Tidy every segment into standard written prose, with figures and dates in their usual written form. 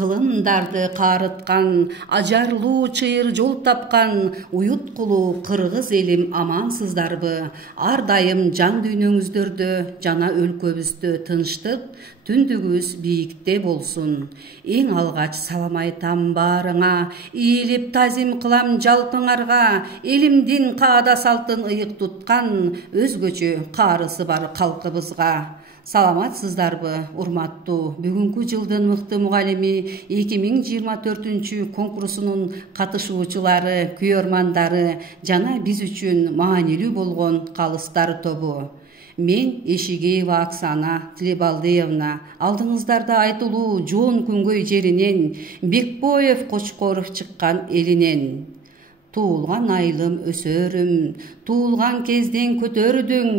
Кылымдарды карыткан, ажарлуу чыйыр жол тапкан, уюткулуу кыргыз элим амансыздарбы? Ар дайым жан дүйнөңүздөрдө, жана өлкөбүздө тынчтык, түндүгүбүз бийикте болсун. Эң алгач салам айтам баарыңа, ийилип тазим кылам жалпыңарга, элимдин каада салтын ыйык туткан, өзгөчө каарысы бар калкыбызга. Саламатсыздарбы, урматтуу бүгүнкү жылдын мыкты мугалими 2024 конкурсунун катышуучулары, күйөрмандары жана биз үчүн маанилүү болгон калыстар тобу. Мен Эшигеева Оксана Тилебалдыевна, алдыңыздарда айтылуу жоон күнгөй жеринен, Бекбоев Кочкоров чыккан элинен. Туылған айылым өсөрүм, туылған кезден көтөрүдүң,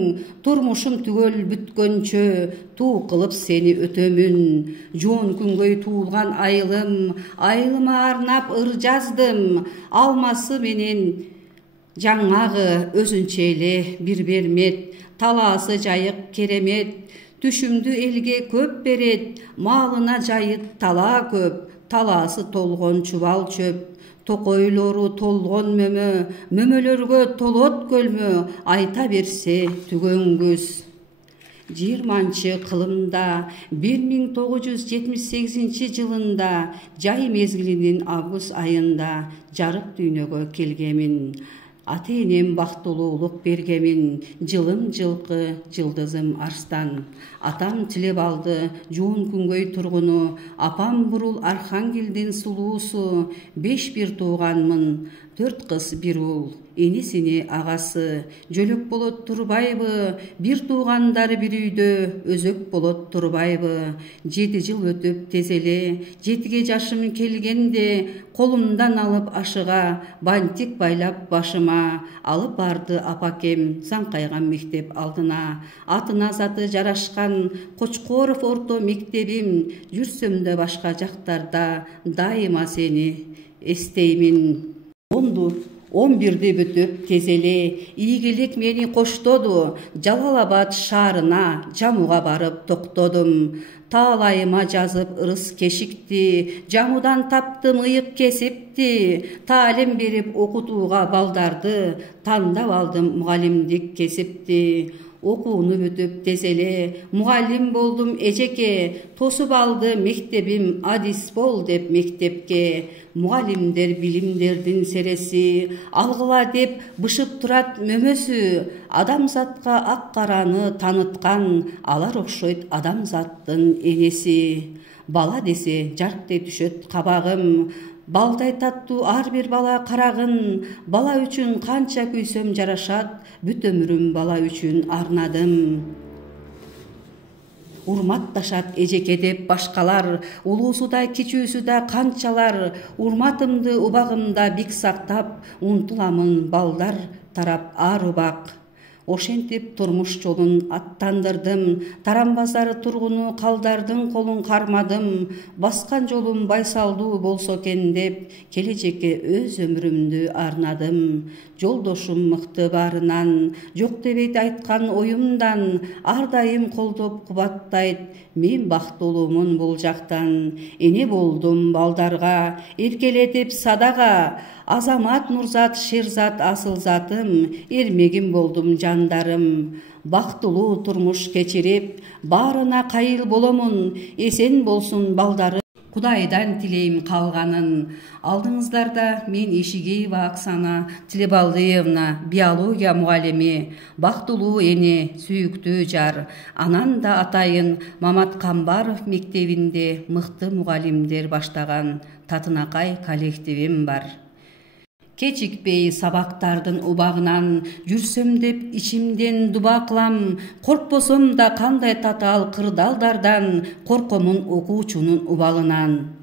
турмушум түгөл бүткөнчө, туу кылып сени өтөмүн. Жоон күнгөй туылған айылым, айылыма арнап ыр жаздым, алмасы менен жаңагы өзүнчө эле бир бермет, талаасы жайык керемет, түшүмдү элге көп берет, малына жайыт тала көп, талаасы толгон чубал чөп. Токойлору толгон мөмө, мөмөлөргө толот көлмө, айта берсе түгөнгүз. 20 кылымда 1978 жылында жай мезгилинин август айында жарык дүйнөгө келгемин. Ата-энем бактылуулук бергемин, жылым жылкы, жылдызым арстан. Атам Тилебалды, жоон күнгөй тургуну, апам Бурул Архангелдин сулуусу, 5 бир тууганмын, 4 кыз бир уул, энисини агасы, жөлөк болот турбайбы, бир туугандары бир үйдө, өзөк болот турбайбы. 7 жыл өтүп тез эле, 7ге жашым келгенде, колумдан алып ашыга, бантик байлап башыма, алып барды апакем Заңкайган мектеп алдына. Атына заты жарашкан Кочкоров орто мектебим, жүрсөм да башка жактарда, дайыма сени эстеймин. 11-ди бүтүп тез эле, ийгилик мени коштоду, Жалал-Абад шаарына жамууга барып токтодум. Таалайыма жазып ырыс кешикти, жамуудан таптым ыйык кесипти, таалим берип окутууга балдарды, тандап алдым мугалимдик кесипти. Окууну бүтүп тез эле, мугалим болдум эжеке, тосуп алды мектебим адис бол деп мектепке. Мугалимдер билимдердин сереси, алгыла деп бышып турат мөмөсү, адамзатка ак караны таныткан, алар окшойт адамзаттын энеси. Бала десе жарктай түшөт кабагым, балдай таттуу ар бир бала карагын, бала үчүн канча күйсөм жарашат, бүт өмүрүм бала үчүн арнадым. Урматташат эжеке деп башкалар, улуусу да кичүүсү да канчалар, урматымды убагымда бик сактап, умтуламын балдар тарап ар убак. Ошентип турмуш жолун аттандырдым, Тарамбазар тургуну калдардын колун кармадым, баскан жолум байсалдуу болсо экен деп, келечекке өз өмүрүмдү арнадым. Жолдошум мыкты баарынан, жок дебейт айткан оюмдан, ар дайым колдоп кубаттайт, мен бактылуумун бул жактан. Эне болдум балдарга, эркелетип садага, Азамат Нурзат Шерзат асылзатым, эрмегим болдум жандарым. Бактылуу турмуш кечирип, баарына кайыл боломун, эсен болсун балдарым. Кудайдан тилейм калганын. Алдыңыздарда мен Эшигеева Оксана Тилебалдыевна, биология мугалими, бактылуу эне, сүйүктүү жар. Анан да атайын Мамат Камбаров мектебинде мыкты мугалимдер баштаган Татынакай коллективим бар. Кечикпей сабактардын убагынан, жүрсөм деп ичимден дуба кылам, коркпосом да кандай татаал кырдаалдардан, коркомун окуучунун убалынан.